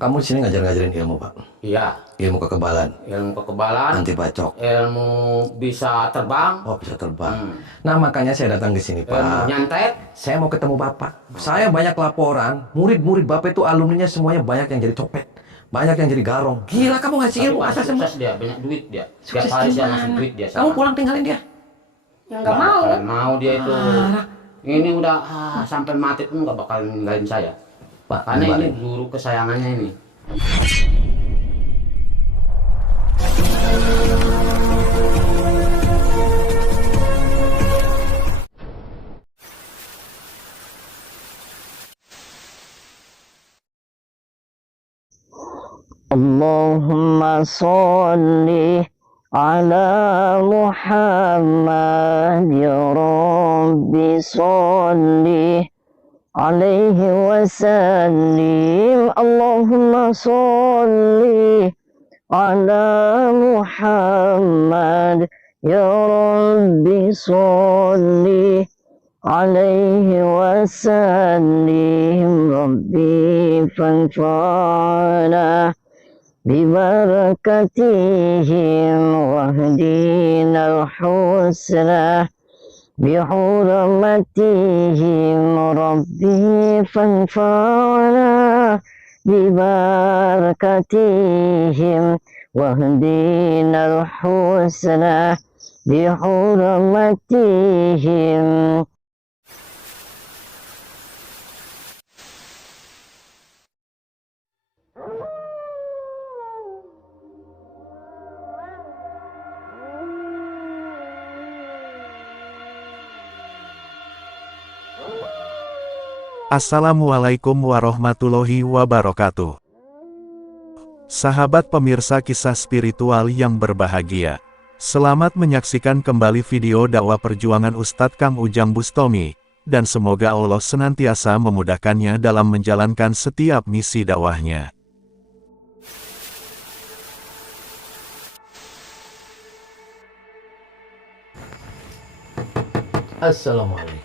Kamu di sini ngajarin ilmu, Pak? Iya, Ilmu kekebalan, ilmu kekebalan, anti bacok. ilmu bisa terbang, Oh, bisa terbang. Nah, makanya saya datang ke sini, ilmu Pak. nyantet. Saya mau ketemu Bapak. Saya banyak laporan, murid-murid Bapak itu alumninya semuanya banyak yang jadi copet. Banyak yang jadi garong. Gila, kamu ngasih ilmu asal semua. Sukses dia, banyak duit dia. Setiap Sukses hari dia gimana? ngasih duit dia. Kamu pulang tinggalin dia. Yang nggak mau. bakalan mau dia itu. Ini udah sampai mati pun nggak bakal ninggalin saya. Pak, Karena gimana? ini guru kesayangannya ini. اللهم صل على محمد يا رب صل عليه وسلم اللهم صل على محمد يا رب صل عليه وسلم ربي فانفعنا ببركتهم واهدنا الحسنى بحرمتهم ربي فانفعنا ببركتهم واهدنا الحسنى بحرمتهم. Assalamualaikum warahmatullahi wabarakatuh. Sahabat pemirsa kisah spiritual yang berbahagia. Selamat menyaksikan kembali video dakwah perjuangan Ustadz Kang Ujang Bustami, dan semoga Allah senantiasa memudahkannya dalam menjalankan setiap misi dakwahnya. Assalamualaikum.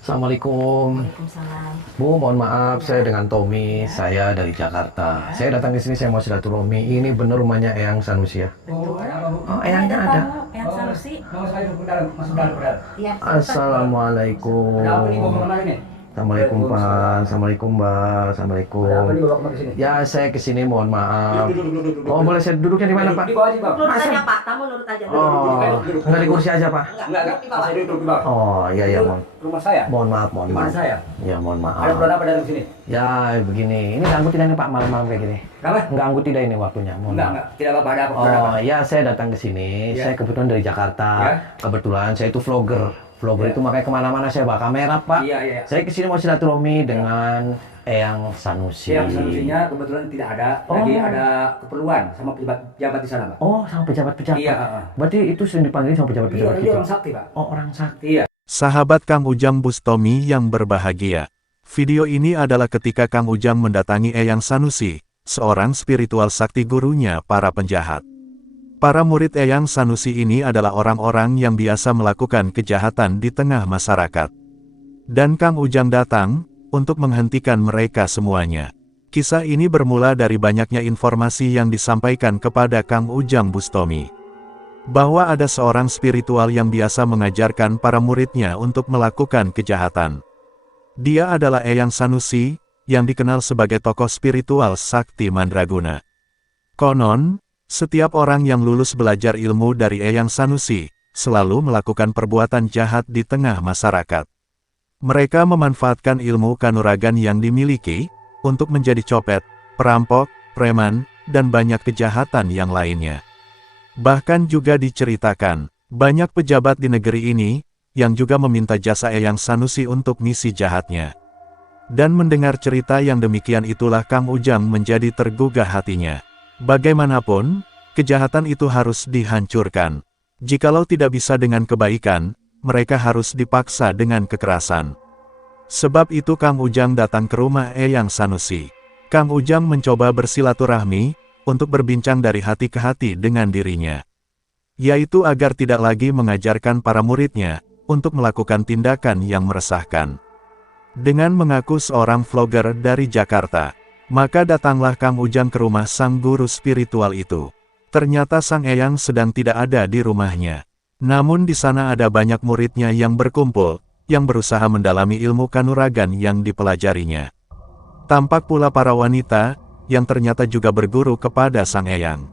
Assalamualaikum. Waalaikumsalam. Bu, mohon maaf, saya dengan Tommy, saya dari Jakarta. Saya datang ke sini, saya mau silaturahmi. Ini benar rumahnya Eyang Sanusi ya? Betul. Oh, Eyangnya ada. Eyang Sanusi. Iya. Assalamualaikum. Assalamualaikum Pak, Assalamualaikum Mbak, Assalamualaikum. Ya, saya kesini mohon maaf. Oh, boleh saya duduknya di mana Pak? Nurut aja Pak, kamu nurut aja. Oh, nggak di kursi aja Pak? Enggak, Saya duduk di bawah. Oh, iya Itu mohon. rumah saya. Mohon maaf, mohon Rumah maaf. saya. Ya, mohon Ada maaf. perlu apa dari sini? Ya, begini. Ini ganggu tidak nih Pak malam-malam kayak gini? Kenapa? Ganggu tidak ini waktunya? Mohon maaf. Enggak. Tidak apa-apa, ada apa? Oh, ya saya datang ke sini. Ya. Saya kebetulan dari Jakarta. Ya. Kebetulan saya itu vlogger. Vlogger Ya. itu makanya kemana-mana saya bawa kamera Pak. Iya. Saya kesini mau silaturahmi dengan Eyang Sanusi. Yang sanusinya kebetulan tidak ada. Lagi ada keperluan sama pejabat di sana, Pak. Oh, sama pejabat-pejabat. Iya. Berarti itu sering dipanggil sama Iya, pejabat-pejabat dia gitu. orang sakti, Pak. Oh, orang sakti. Iya. Sahabat Kang Ujang Bustami yang berbahagia. Video ini adalah ketika Kang Ujang mendatangi Eyang Sanusi, seorang spiritual sakti gurunya para penjahat. Para murid Eyang Sanusi ini adalah orang-orang yang biasa melakukan kejahatan di tengah masyarakat. Dan Kang Ujang datang untuk menghentikan mereka semuanya. Kisah ini bermula dari banyaknya informasi yang disampaikan kepada Kang Ujang Bustami, bahwa ada seorang spiritual yang biasa mengajarkan para muridnya untuk melakukan kejahatan. Dia adalah Eyang Sanusi, yang dikenal sebagai tokoh spiritual sakti mandraguna. Konon, setiap orang yang lulus belajar ilmu dari Eyang Sanusi, selalu melakukan perbuatan jahat di tengah masyarakat. Mereka memanfaatkan ilmu kanuragan yang dimiliki, untuk menjadi copet, perampok, preman, dan banyak kejahatan yang lainnya. Bahkan juga diceritakan, banyak pejabat di negeri ini, yang juga meminta jasa Eyang Sanusi untuk misi jahatnya. Dan mendengar cerita yang demikian itulah Kang Ujang menjadi tergugah hatinya. Bagaimanapun, kejahatan itu harus dihancurkan. Jikalau tidak bisa dengan kebaikan, mereka harus dipaksa dengan kekerasan. Sebab itu Kang Ujang datang ke rumah Eyang Sanusi. Kang Ujang mencoba bersilaturahmi, untuk berbincang dari hati ke hati dengan dirinya. Yaitu agar tidak lagi mengajarkan para muridnya, untuk melakukan tindakan yang meresahkan. Dengan mengaku seorang vlogger dari Jakarta, Maka datanglah Kang Ujang ke rumah sang guru spiritual itu. Ternyata sang eyang sedang tidak ada di rumahnya. Namun di sana ada banyak muridnya yang berkumpul, yang berusaha mendalami ilmu kanuragan yang dipelajarinya. Tampak pula para wanita, yang ternyata juga berguru kepada sang eyang.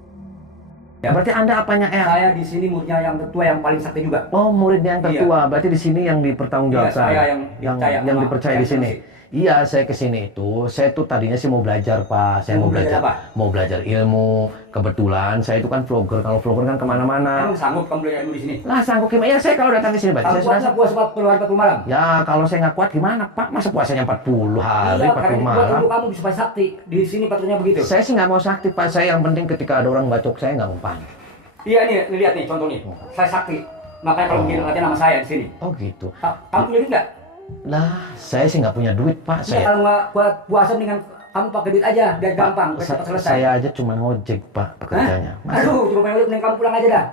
Ya. Berarti Anda apanya eyang? Saya di sini muridnya yang tertua yang paling sakti juga. Oh, muridnya yang tertua. Berarti di sini yang dipertanggungjawabkan. Iya, saya yang dipercaya di sini. Iya, saya ke sini itu. Saya tuh tadinya sih mau belajar, Pak. Saya mau belajar apa? Mau belajar ilmu. Kebetulan saya itu kan vlogger. Kalau vlogger kan kemana-mana. Emang sanggup kamu belajar ilmu di sini? Lah, sanggup gimana? Ya, saya kalau datang ke sini, berarti Kalau saya puasa keluar 40 malam. Ya, kalau saya nggak kuat gimana, Pak? Masa puasanya 40 hari, Iya, 40 karena malam? itu kamu bisa sakti. Di sini patutnya begitu. Saya sih nggak mau sakti, Pak. Saya yang penting ketika ada orang bacok, saya nggak mau panik. Iya nih, lihat nih contoh nih. Saya sakti. Makanya kalau bikin latihan sama saya di sini. Oh gitu. Kamu punya duit nggak? Lah, saya sih nggak punya duit, Pak. Iya, kalau nggak buat puasa mendingan kamu pakai duit aja, biar gampang, biar cepat selesai. Saya aja cuma ngojek, Pak, pekerjaannya. Aduh, cuma pengen mending kamu pulang aja dah.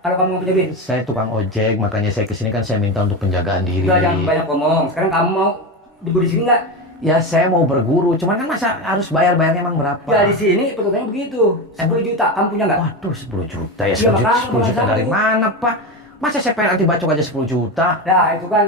Kalau kamu nggak punya duit. Saya tukang ojek, makanya saya kesini kan saya minta untuk penjagaan diri. Udah jangan banyak ngomong. Sekarang kamu mau di sini nggak? Ya, saya mau berguru, cuman kan masa harus bayarnya emang berapa? Ya di sini pertukarannya begitu. 10 juta, kamu punya nggak? Waduh, 10 juta ya, Iya, 10 juta makanya dari mana, Pak? Masa saya pengen anti bacok aja 10 juta? Nah, itu kan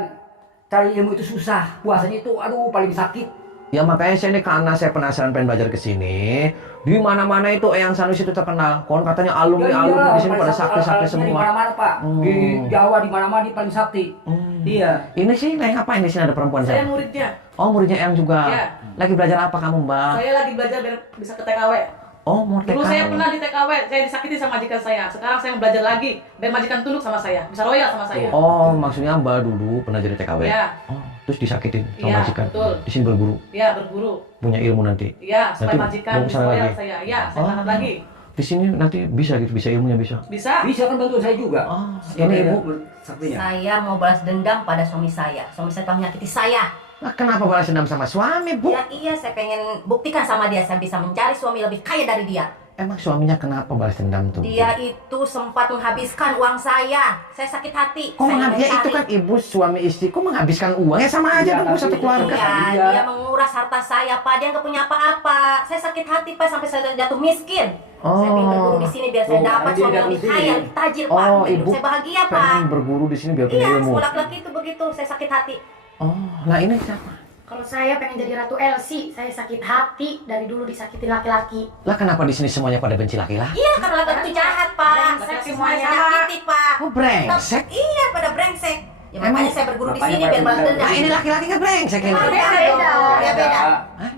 cari ilmu itu susah. Puasanya itu, aduh, paling sakit. Ya makanya saya ini karena saya penasaran pengen belajar ke sini. Di mana-mana itu Eyang Sanusi itu terkenal. Kon katanya alumni di sini pada sakti-sakti semua. Di mana-mana, Pak. Di Jawa di mana-mana di paling sakti. Iya. Ini sih Eyang apa ini sini ada perempuan Saya saya? muridnya. Oh, muridnya Eyang juga. Iya. Lagi belajar apa kamu, Mbak? Saya lagi belajar biar bisa ke TKW. Oh, mau Dulu TKW. saya pernah di TKW, saya disakiti sama majikan saya. Sekarang saya mau belajar lagi, biar majikan tunduk sama saya, bisa royal sama saya. Oh, maksudnya Mbak dulu pernah jadi TKW? Iya. Oh, terus disakitin sama Iya, majikan. betul. Di sini berguru, Iya, berguru. punya ilmu nanti. Iya, supaya Nanti majikan mau bisa kesana royal lagi? saya. Iya, saya Oh. angkat lagi. Di sini nanti bisa gitu, bisa ilmunya bisa. Bisa. Bisa kan bantu saya juga. Oh, ini Ibu. Saktinya. Saya mau balas dendam pada suami saya. Suami saya telah menyakiti saya. Nah, kenapa balas dendam sama suami, Bu? Ya iya, saya pengen buktikan sama dia. Saya bisa mencari suami lebih kaya dari dia. Emang suaminya kenapa balas dendam tuh? Dia itu sempat menghabiskan uang saya. Saya sakit hati. Kok Saya ya itu mencari. kan ibu suami istri, kok menghabiskan uang? Ya sama aja Iya, dong, Bu, tapi satu keluarga. Iya, Iya. dia menguras harta saya, Pak. Dia nggak punya apa-apa. Saya sakit hati, Pak, sampai saya jatuh miskin. Saya ingin berguru di sini biar saya Oh, dapat dia suami datang lebih sini. kaya, lebih tajir, Pak. Oh, Hidup ibu saya bahagia, Pak. pengen berguru di sini biar punya Iya, ilmu. semua laki-laki itu begitu. Saya sakit hati. Oh, nah ini siapa? Kalau saya pengen jadi Ratu Elsie, saya sakit hati dari dulu disakitin laki-laki. Lah kenapa di sini semuanya pada benci laki-laki? Iya, karena laki-laki itu jahat, Pak. Brengsek Laki-laki semuanya, semuanya Pak. nyakiti, Pak. Oh, brengsek. Iya, pada brengsek. Ya Emang- makanya saya berguru di Makanya sini pada biar balas benar. dendam. Nah, ini laki-laki nggak brengsek ini. Beda Beda. dong. Ya beda.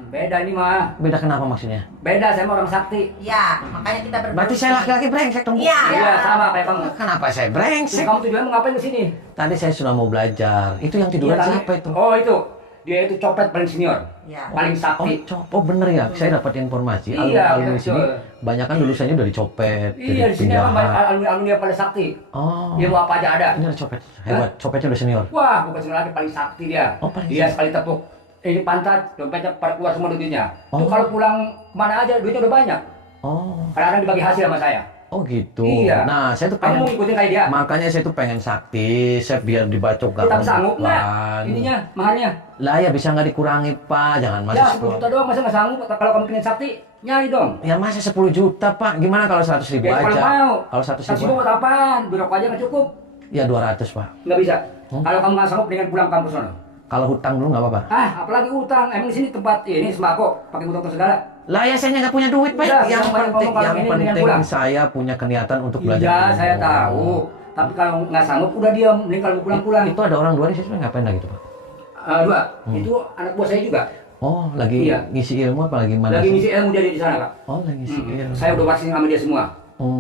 Beda ini mah. Beda kenapa maksudnya? Beda, saya mau orang sakti. Ya, makanya kita berguru. Berarti di saya sini. laki-laki brengsek dong, Bu? Iya. Iya, sama kayak kamu. Kenapa saya Terus brengsek? kamu tujuan mau ngapain di sini? Tadi saya sudah mau belajar. Itu yang tiduran Iya, siapa itu? Oh, itu. Dia itu copet paling senior. Ya. Paling Oh, sakti. oh bener ya, saya dapat informasi. Iya, Alumni di sini, betul. banyak kan lulusannya udah dicopet, Iya, jadi di sini emang banyak penjahat. alumni yang paling sakti. Oh, Dia mau apa aja ada. ini udah copet, hebat. Copetnya udah senior. Wah, bukan senior lagi paling sakti dia. Oh, paling Dia sekali tepuk ini pantat, dompetnya keluar semua duitnya. Oh. Itu kalau pulang kemana aja duitnya udah banyak. Oh, Kadang-kadang dibagi hasil sama saya. oh gitu. Iya. Nah, saya tuh Kamu mau pengen, ngikutin kayak dia? makanya saya tuh pengen sakti, saya biar dibacok Kita gampang. sanggup nggak? Ininya, mahalnya. Lah ya bisa nggak dikurangi, Pak? Jangan Ya, masa 10 juta doang, masa nggak sanggup? Kalau kamu pengen sakti, nyari dong. Ya masa 10 juta, Pak? Gimana kalau 100.000 Ya, kalau aja? mau. Kalau 100.000, 100.000 buat apaan? Birok aja nggak cukup. ya 200, Pak. Nggak bisa. Kalau kamu nggak sanggup, dengan pulang kampus sana. Kalau hutang dulu nggak apa-apa. Ah, apalagi utang. Emang di sini tempat ini sembako, pakai utang segala. Lah ya saya nggak punya duit, Pak. Udah, Yang jangan banyak penting, ngomong kalau yang ini dengan penting pulang. saya punya keniatan untuk belajar. Iya, ilmu. saya tahu. Tapi kalau nggak sanggup, udah diam. Mending kalau pulang-pulang. Itu ada orang dua di sini ngapain lagi tuh, Pak? Dua, itu anak buah saya juga. Oh, lagi Iya. ngisi ilmu apa lagi mana? Lagi sih? ngisi ilmu dia di sana, Kak. Oh, lagi ngisi ilmu. Saya udah wasiin sama dia semua.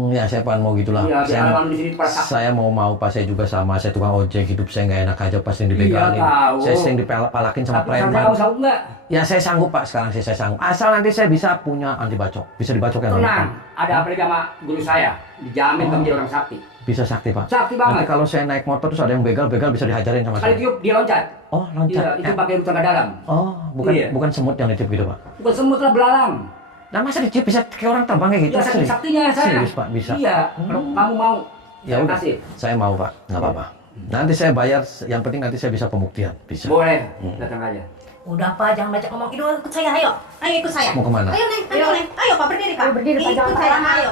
Ya saya pan mau gitulah. Iya, saya, biar di sini pada sakti. saya mau Pak, saya juga sama. Saya tukang ojek, hidup saya nggak enak aja pas sering dibegalin. Iya, tahu. Saya sering dipalakin sama Tapi sampai preman. kamu sanggup nggak? Ya saya sanggup, Pak. Sekarang sih saya sanggup. Asal nanti saya bisa punya anti bacok. Bisa dibacok yang Tenang, ada apalagi sama guru saya. Dijamin kamu jadi orang sakti. Bisa sakti, Pak. Sakti Nanti banget. kalau saya naik motor terus ada yang begal bisa dihajarin sama Sekali saya. tiup dia loncat. Oh, Iya, loncat. itu pakai tenaga dalam. Oh, bukan Iya. bukan semut yang ditiup gitu, Pak. Bukan semut lah, belalang. Nah, masa ditiup bisa kayak orang terbang kayak gitu? Iya, sakti Serius? saktinya saya. Serius, Pak, bisa. Iya, kalau kamu mau. Ya saya udah, kasih. saya mau, Pak. Nggak apa-apa. Nanti saya bayar, yang penting nanti saya bisa pembuktian. Bisa. Boleh, datang aja. Udah Pak, jangan banyak ngomong. Ikut saya, ayo. Ayo ikut saya. Mau kemana? Ayo Neng, ayo Neng. Ayo Pak, berdiri Pak. Ayo, berdiri, Pak, Ikut jangan saya, lama. ayo.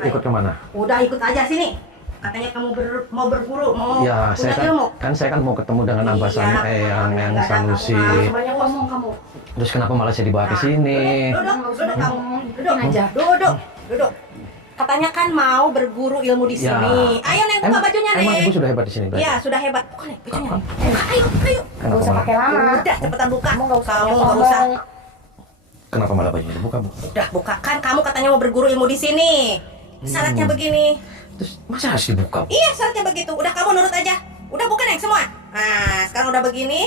Ikut kemana? Udah ikut aja sini. Katanya kamu mau berguru, mau Ya, punya saya ilmu. saya kan mau ketemu dengan ambasan Iya, yang nggak ada Sanusi. kamu. Banyak ngomong kamu. Terus kenapa malah saya dibawa ke sini? Duduk kamu. Duduk aja. Duduk. Katanya kan mau berguru ilmu di Ya. sini. Ayo Neng, buka bajunya Neng. Emang ibu sudah hebat di sini, Bray? Iya, sudah hebat. Buka Neng, bajunya. Buka, ayo. Kenapa Gak usah malah, pakai lama. Udah, cepetan buka. Kamu gak usah Kamu banyak nggak usah. ngomong. kenapa malah bajunya dibuka, Bu? Udah, buka. Kan kamu katanya mau berguru ilmu di sini. Syaratnya begini. Terus masa harus dibuka, Bu? Iya, syaratnya begitu. Udah, kamu nurut aja. Udah, buka Neng semua. Nah, sekarang udah begini.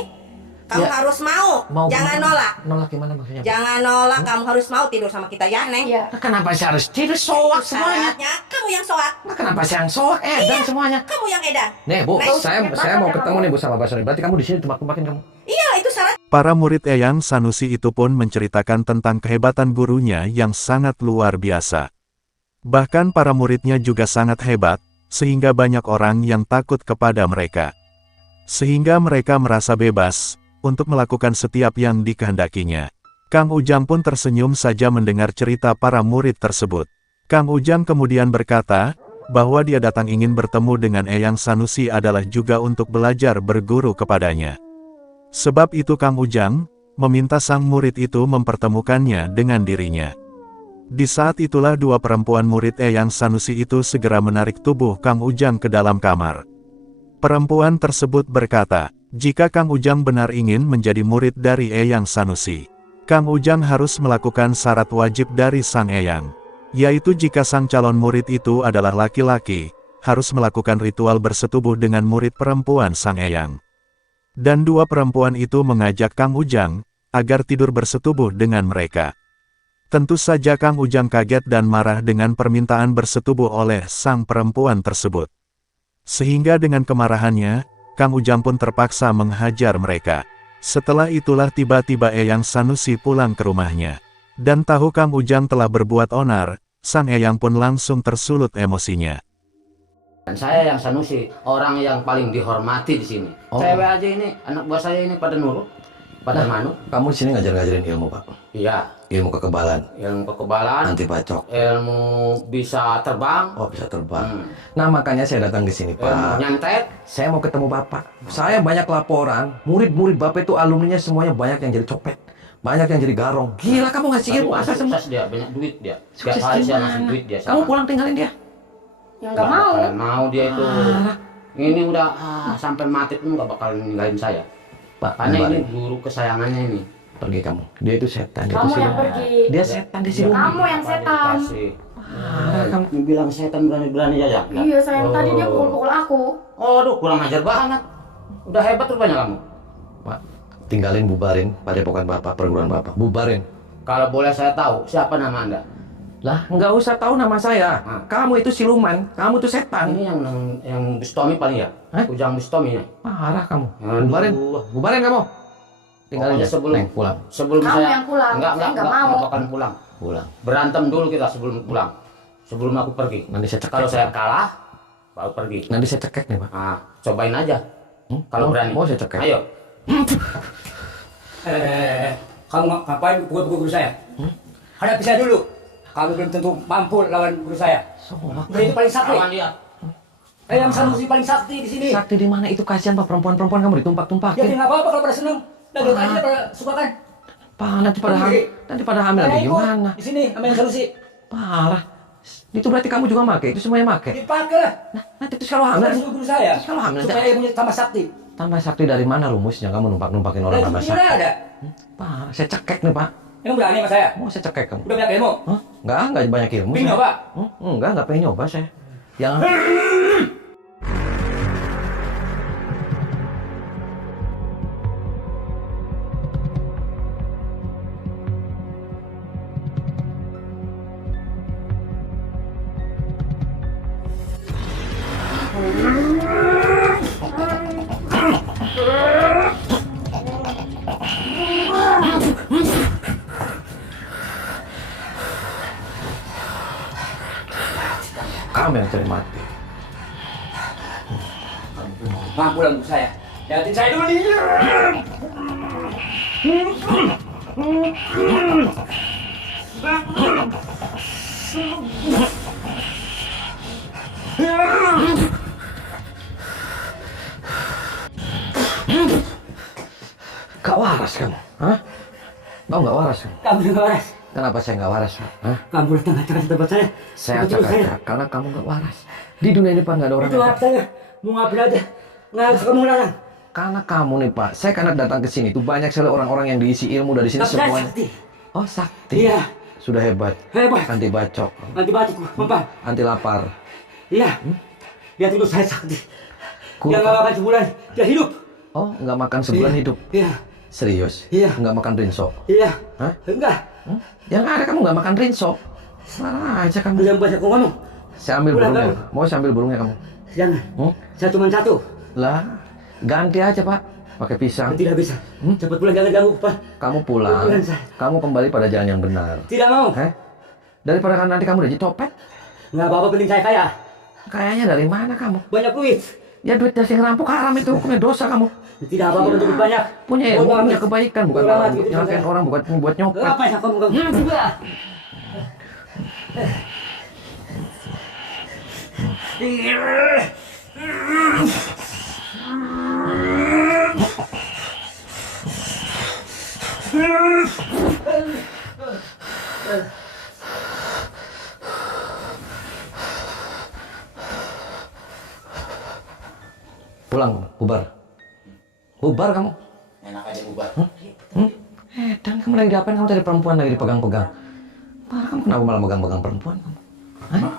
Kamu Ya. harus mau. Jangan gimana? nolak. Nolak gimana maksudnya? Jangan nolak, kamu harus mau tidur sama kita ya, Neng. Iya. Nah, kenapa saya harus tidur soak semuanya? Syaratnya kamu yang soak. Nah, kenapa saya yang soak? Dan semuanya. Kamu yang edan. Nih, Bu, Neng, saya mau ketemu nih Bu sama Pak Sony. Berarti kamu di sini tembak-tembakin kamu. Iya, itu syarat. Para murid Eyang Sanusi itu pun menceritakan tentang kehebatan gurunya yang sangat luar biasa. Bahkan para muridnya juga sangat hebat, sehingga banyak orang yang takut kepada mereka. Sehingga mereka merasa bebas untuk melakukan setiap yang dikehendakinya. Kang Ujang pun tersenyum saja mendengar cerita para murid tersebut. Kang Ujang kemudian berkata, bahwa dia datang ingin bertemu dengan Eyang Sanusi adalah juga untuk belajar berguru kepadanya. Sebab itu Kang Ujang meminta sang murid itu mempertemukannya dengan dirinya. Di saat itulah dua perempuan murid Eyang Sanusi itu segera menarik tubuh Kang Ujang ke dalam kamar. Perempuan tersebut berkata, jika Kang Ujang benar ingin menjadi murid dari Eyang Sanusi, Kang Ujang harus melakukan syarat wajib dari sang Eyang, yaitu jika sang calon murid itu adalah laki-laki, harus melakukan ritual bersetubuh dengan murid perempuan sang Eyang. Dan dua perempuan itu mengajak Kang Ujang agar tidur bersetubuh dengan mereka. Tentu saja Kang Ujang kaget dan marah dengan permintaan bersetubuh oleh sang perempuan tersebut. Sehingga dengan kemarahannya, Kang Ujang pun terpaksa menghajar mereka. Setelah itulah tiba-tiba Eyang Sanusi pulang ke rumahnya. Dan tahu Kang Ujang telah berbuat onar, sang Eyang pun langsung tersulut emosinya. Dan saya yang Sanusi, orang yang paling dihormati di sini. Oh. Cewek aja ini, anak buah saya ini pada nurut, pada manut. Kamu di sini ngajarin ilmu, Pak. Iya, Ilmu kekebalan, ilmu kekebalan, anti bacok. ilmu bisa terbang, Oh, bisa terbang. Nah, makanya saya datang ke sini, ilmu Pak. nyantet. Saya mau ketemu Bapak. Saya banyak laporan, murid-murid Bapak itu alumninya semuanya banyak yang jadi copet. Banyak yang jadi garong. Gila, kamu ngasih ilmu Tapi asal semua. sukses dia, banyak duit dia. Setiap Sukses hari saya gimana? ngasih duit dia. Kamu pulang tinggalin dia. Yang gak mau. bakalan mau dia itu. Ini udah sampai mati pun gak bakal ninggalin saya. Pak, Karena kembali. ini guru kesayangannya ini. Pergi kamu. Dia itu setan. Dia Kamu itu yang siluman. pergi. Dia setan di sini. Kamu yang setan. Kamu bilang setan berani-berani aja. Iya, sayang tadi dia pukul-pukul aku. Aduh, kurang ajar banget. Udah hebat rupanya kamu. Pak, tinggalin bubarin padepokan Bapak, perguruan Bapak. Bubarin. Kalau boleh saya tahu, siapa nama Anda? Lah, nggak usah tahu nama saya. Kamu itu siluman. Kamu itu setan. Ini yang Bustomi paling ya? Hah? Ujang Bustomi ya? Parah kamu. Aduh. Bubarin. Bubarin kamu. Tinggalin Pokoknya aja. sebelum- Neng, pulang. Sebelum Kamu saya yang pulang, saya nggak mau. nggak bakalan pulang. Pulang. Berantem dulu kita sebelum pulang. Sebelum aku pergi. Nanti saya cekek. Kalau saya kalah, baru pergi. Nanti saya cekek nih, Pak. Ah, cobain aja. Kalau Oh, berani. mau saya cekek. Ayo. Kamu ngapain pukul-pukul guru saya? Hadapi saya dulu. Kamu belum tentu mampu lawan guru saya. Dia itu paling sakti. Lawan dia. Eyang Sanusi paling sakti di sini. Sakti di mana itu, kasihan Pak, perempuan-perempuan kamu Ya ditumpak-tumpakin. nggak apa-apa kalau pada seneng. Lanjut aja pada suka kan. Pak, nanti pada hamil. Nanti pada hamil lagi gimana? Di sini sama Eyang Sanusi. Parah. Itu berarti kamu juga make, itu semuanya make. Dipakai lah. Nanti terus kalau hamil, Harus guru saya. terus kalau hamil, Supaya ilmunya tambah sakti. tambah sakti dari mana rumusnya? Kamu numpak-numpakin orang tambah Tidak sakti. ada. Parah, saya cekek nih, Pak. Emang berani sama saya? Mau saya cekek kamu? Udah banyak ilmu. Hah? Enggak banyak ilmu. Pengen saya. nyoba? Enggak pengen nyoba saya. Yang kamu yang cari mati. Mampu lah guru saya. Lihatin saya dulu nih. Gak waras kamu, hah? Kau gak waras kamu? Kamu nggak waras. Kenapa saya gak waras, hah? Kamu datang acak tempat saya. Saya Tempat dulu acak-acak karena kamu gak waras. Di dunia ini Pak gak ada orang Itu yang hak saya. Mau ngapain aja. Nggak harus kamu larang. karena kamu nih Pak, saya karena datang ke sini tuh banyak sekali orang-orang yang diisi ilmu dari sini Tapi saya semuanya. sakti. Oh sakti. Iya. Sudah hebat. Hebat. Anti bacok, Nanti batik, mempan. anti lapar. Iya. Lihat itu saya sakti. Cool, Dia nggak makan sebulan, dia hidup. Oh nggak makan sebulan Iya. hidup? Iya. Serius? Iya. Nggak makan rinso? Iya. Hah? Enggak. Yang ada kamu nggak makan rinso. Salah aja kamu. Jangan banyak ngomong. Saya ambil Pulang burungnya. kamu. Mau saya ambil burungnya kamu? Jangan. Hmm? Saya cuma satu. Lah, ganti aja Pak. Pakai pisang. Tidak bisa. Cepat pulang, jangan ganggu, Pak. Kamu pulang. Pulang, saya. Kamu kembali pada jalan yang benar. Tidak mau. Heh? Daripada kan nanti kamu udah jadi copet. Nggak apa-apa, penting saya kaya. Kayaknya dari mana kamu? Banyak duit. Ya duit dari yang rampok haram itu hukumnya dosa kamu. Tidak apa-apa, penting banyak. Punya ilmu, Bodoh punya amat. kebaikan, bukan Bodoh amat, malah gitu, nyelakain saya. orang, bukan buat nyopet. Apa yang kamu juga? Pulang, bubar. Bubar kamu. Enak aja bubar. Dan kamu lagi diapain? Kamu tadi perempuan lagi dipegang-pegang. Parah kamu kenapa malah megang-megang perempuan kamu?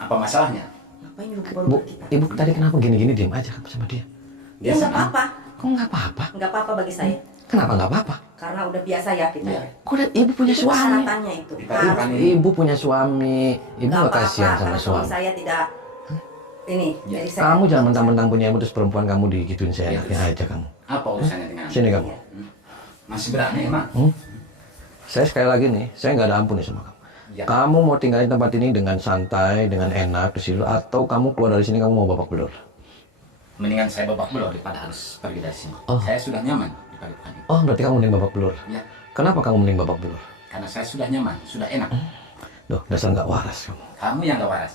Apa masalahnya? Ngapain lu Bu, ibu tadi kenapa gini-gini diem aja sama dia? Ya nggak apa-apa. Kok nggak apa-apa? Nggak apa-apa bagi saya. Kenapa nggak apa-apa? Karena udah biasa ya kita. Iya. Kok lihat ibu punya Itu suami? persyaratannya itu. Diperlukan ini. Ibu punya suami. Ibu nggak kasihan sama karena suami. saya tidak ini. Jadi saya Kamu jangan mentang-mentang punya ibu terus perempuan kamu digituin seenaknya aja kamu. Apa urusannya dengan Sini kamu. Masih berani emang? Saya sekali lagi nih, saya nggak ada ampun nih sama kamu. Ya. Kamu mau tinggalin tempat ini dengan santai, dengan enak di situ, atau kamu keluar dari sini kamu mau babak belur? Mendingan saya babak belur daripada harus pergi dari sini. Oh. Saya sudah nyaman di Padepokan ini. Oh, berarti kamu mending babak belur. Ya, Kenapa kamu mending babak belur? karena saya sudah nyaman, sudah enak. Duh, dasar nggak waras kamu. Kamu yang gak waras.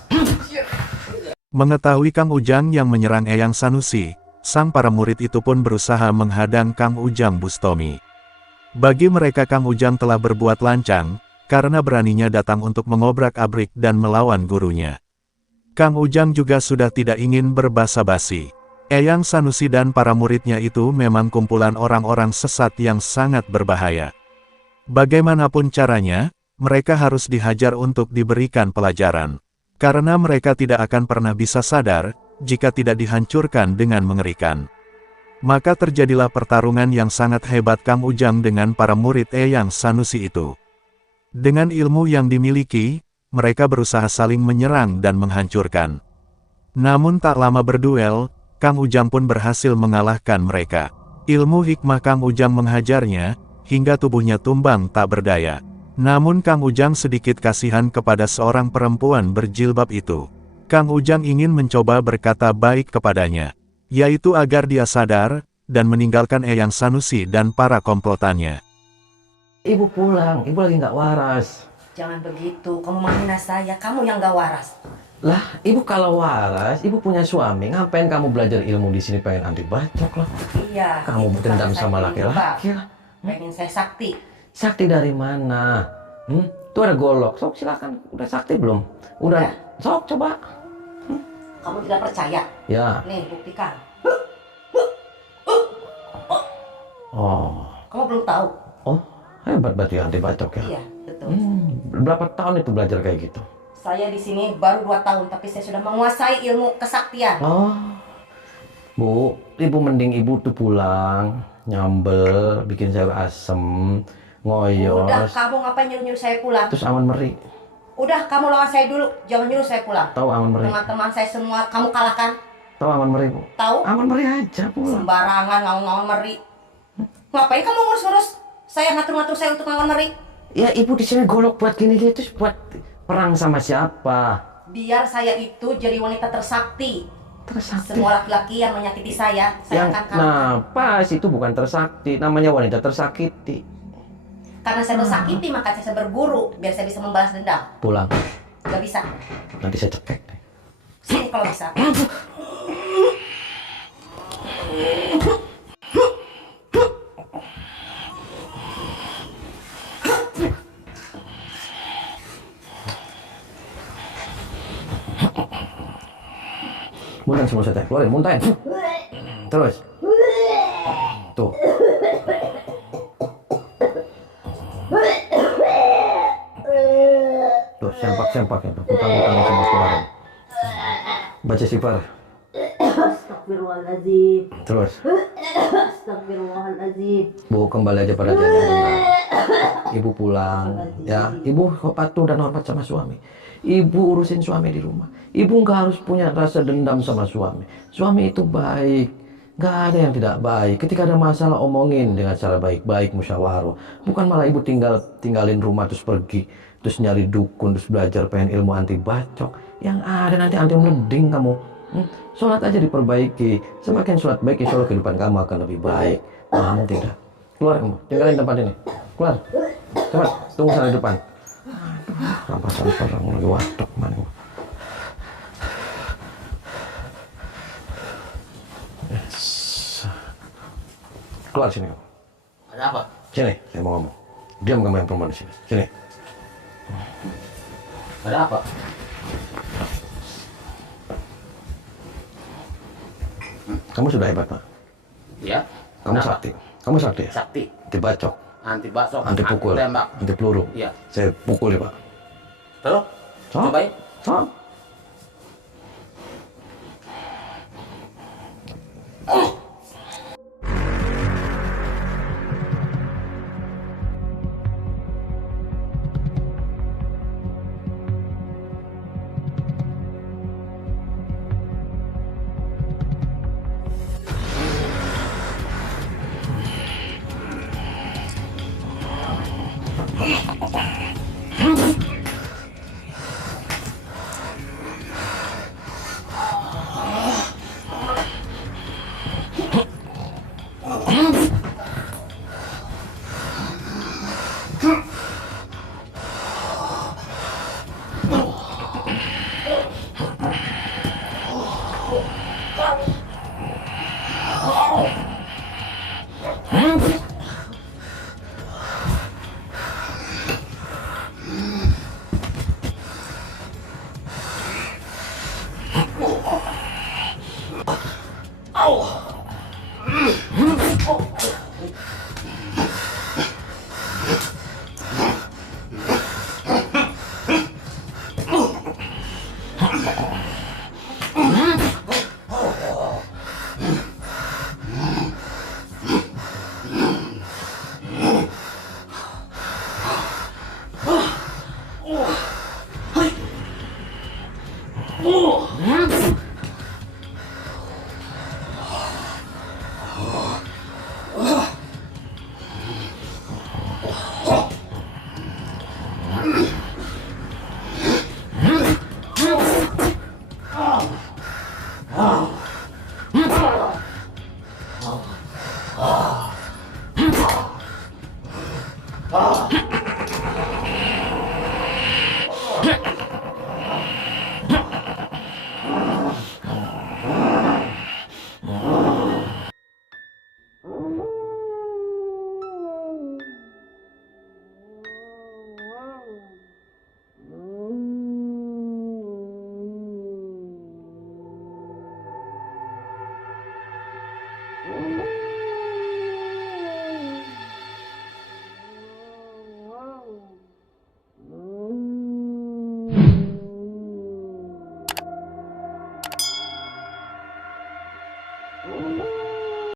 Mengetahui Kang Ujang yang menyerang Eyang Sanusi, sang para murid itu pun berusaha menghadang Kang Ujang Bustomi. Bagi mereka Kang Ujang telah berbuat lancang, karena beraninya datang untuk mengobrak-abrik dan melawan gurunya. Kang Ujang juga sudah tidak ingin berbasa-basi. Eyang Sanusi dan para muridnya itu memang kumpulan orang-orang sesat yang sangat berbahaya. Bagaimanapun caranya, mereka harus dihajar untuk diberikan pelajaran. Karena mereka tidak akan pernah bisa sadar, jika tidak dihancurkan dengan mengerikan. Maka terjadilah pertarungan yang sangat hebat Kang Ujang dengan para murid Eyang Sanusi itu. Dengan ilmu yang dimiliki, mereka berusaha saling menyerang dan menghancurkan. Namun tak lama berduel, Kang Ujang pun berhasil mengalahkan mereka. Ilmu hikmah Kang Ujang menghajarnya, hingga tubuhnya tumbang tak berdaya. Namun Kang Ujang sedikit kasihan kepada seorang perempuan berjilbab itu. Kang Ujang ingin mencoba berkata baik kepadanya, yaitu agar dia sadar, dan meninggalkan Eyang Sanusi dan para komplotannya. Ibu pulang, ibu lagi nggak waras. jangan begitu. Kamu menghina saya. Kamu yang gak waras. Lah, ibu kalau waras, ibu punya suami, ngapain kamu belajar ilmu di sini pengen anti bacok lah? Iya. Kamu itu dendam karena saya sama ingin laki-laki berubah. lah. Pengen saya sakti. Sakti dari mana? Tuh ada golok, sok silakan. Udah sakti belum? Udah, sok coba. Kamu tidak percaya? Ya. Nih, buktikan. Oh, Kamu belum tahu? oh hebat berarti anti bacok ya? Iya, betul. Berapa tahun itu belajar kayak gitu? Saya di sini baru 2 tahun, tapi saya sudah menguasai ilmu kesaktian. Oh, Bu, ibu mending ibu tuh pulang, nyambel, bikin sayur asem, ngoyos, Udah, kamu ngapain nyuruh-nyuruh saya pulang? terus aman meri. Udah, kamu lawan saya dulu. Jangan nyuruh saya pulang. Tahu aman meri? Teman-teman saya semua kamu kalahkan. Tahu aman meri, Bu? Tahu? Aman meri aja pulang. Sembarangan ngawang-ngawang meri. Ngapain kamu ngurus-ngurus? Saya ngatur-ngatur saya untuk ngawang meri. Ya ibu di sini golok buat gini gitu, buat perang sama siapa? Biar saya itu jadi wanita tersakti. Tersakti. Semua laki-laki yang menyakiti saya Yang, akan kalahkan. nah pas itu bukan tersakti, namanya wanita tersakiti. Karena saya tersakiti, maka saya berguru biar saya bisa membalas dendam. Pulang. Gak bisa. Nanti saya cekek deh. Sini kalau bisa. Muntahin semua saya, keluarin, muntahin. Terus. Tuh. Tuh, sempak ya. Kutang sama kemarin. Baca istighfar. Astagfirullahaladzim. Terus. Astagfirullahaladzim. Bu, kembali aja pada jalan yang benar. Ibu pulang, ya. Ibu patuh dan hormat sama suami. Ibu urusin suami di rumah. Ibu nggak harus punya rasa dendam sama suami. Suami itu baik, nggak ada yang tidak baik. Ketika ada masalah, omongin dengan cara baik-baik, musyawarah. Bukan malah ibu tinggalin rumah terus pergi, terus nyari dukun, terus belajar pengen ilmu anti bacok. Yang ada nanti anti mending kamu. Sholat aja diperbaiki. Semakin sholat baik, insya Allah kehidupan kamu akan lebih baik. Paham tidak? Keluar kamu, tinggalin tempat ini. Keluar. Cepat, tunggu sana di depan. Rampasan orang lagi watok mana. Yes. Keluar sini kamu. Ada apa? Sini, saya mau ngomong. Diam kamu yang perempuan di sini. Sini. Ada apa? Kamu sudah hebat, Pak. Ya. Kamu Kenapa? sakti. Kamu sakti ya? Sakti. Dibacok, Anti bakso. anti pukul, tembak. anti peluru. Iya. Saya pukul ya, Pak. Terus? So? Cobain. So? Ah.